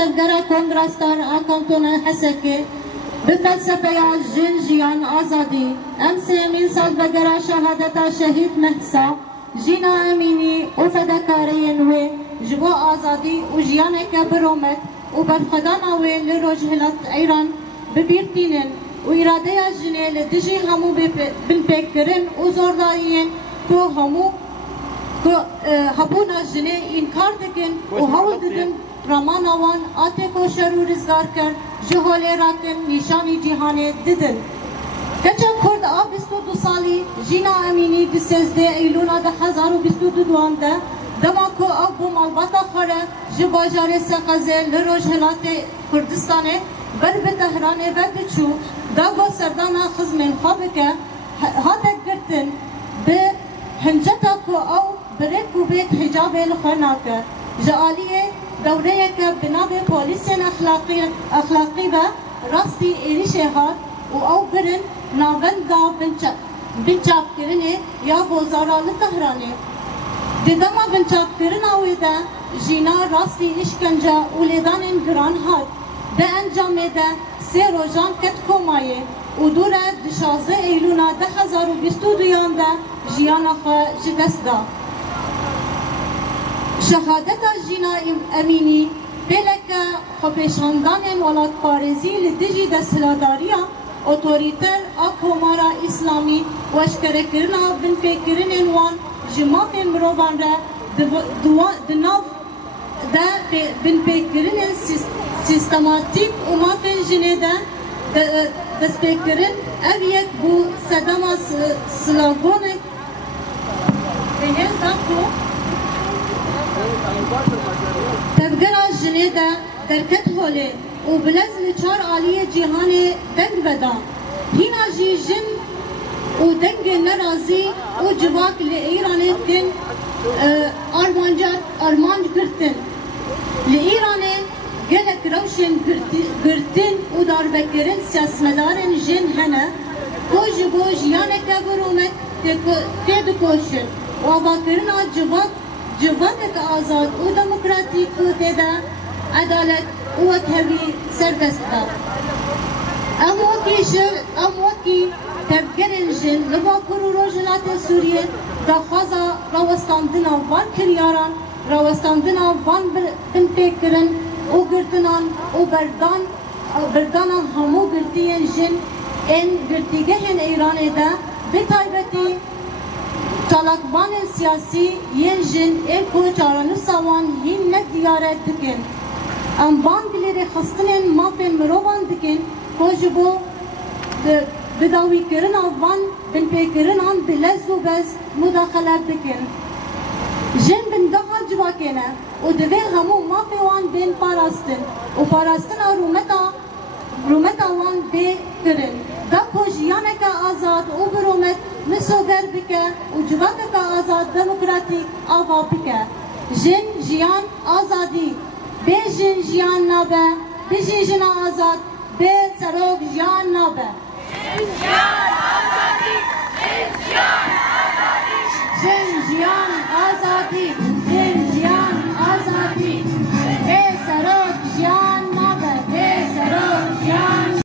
تفجر كونغرستار أكانتون حسكي بفلسفة جن جيان آزادي أمس من صد بجرا شهادة شهيد مهسا جينا أميني وفدكارين و جبو آزادي وجيانك برومت وبرخدان وين لرجهلت إيران ببيرتينن وإرادة جنة لدجي همو بنبكرن وزوردارين كو همو كو هبونا جنة إنكار دكن وهول دكن رامانوان آتے کو شروع رزگار کر جهوله راکن نشانی جهانه دیدن. کچا کرد آب 22 سالی جینا امینی 13 ایلون 2022 ده دما کو آب بو مالباتا خاره جباجار سقزه لروج هلات کردستانه بر به تهران و بچو داغا سردانا خزمین خوابکه هاته گرتن به هنجتا کو او برک و بیت حجاب الخناکه جالیه دوره که بنابه پولیس اخلاقی و راستی ایریشه هات و او برن ناوندا بنچاپ کرنه یا بوزارال تهرانه دیدما بنچاپ کرن آویده جینا راستی اشکنجه و لیدان گران هات به انجامه ده 3 روزان کت کومایه و دوره 16 ایلونا 2022 ده جیانا خواه جدست ده شهادت جینا امینی بلک خپشاندان ولات پارزی لدجی دستهلداریا اوتوریتر اکومارا اسلامی وشکره کرنا بن فکرین وان جماعت مروان را دناف دا بن فکرین سیستماتیک و مافن جنه دا دست فکرین اویت بو صدام سلاگونه بینید داکو تفجر جنيدا دركت هولي وبلزم 4 آلية جهاني دنگ بدا هنا جي جن ودنگ نرازي وجواك لإيران تن أرمان گرتن لإيران گلك روشن گرتن ودار بكرن سياسمدارن جن هنا وجبو جيانك برومت تدكوشن واباكرنا جوانك آزاد و دموکراتیک تدا عدالت و تهوی سربست دا اموکی تبگرن جن لباکر و روجلات سوریه دا خوازا راوستاندنا وان کریاران راوستاندنا وان بنپیکرن و گرتنان و بردانان همو گرتین جن این گرتیگهن ایران دا بطایبتی çalakban siyasi yenjin eko çaranı savan yin ne diyaret dikin. Am bandileri hastinin mafen mirovan dikin. Kojibo bedavi kirin avvan bin pekirin an bilez u bez mudakhalat dikin. Jin bin daha civakene o deve hamu mafewan bin parastin. O parastin a rumeta wan be kirin. Da kojiyaneka azad u biromet مسوگر بکه و جوانک آزاد دموکراتیک آوا بکه جن جیان آزادی به جن جیان نابه به جن آزاد به سروک جیان نابه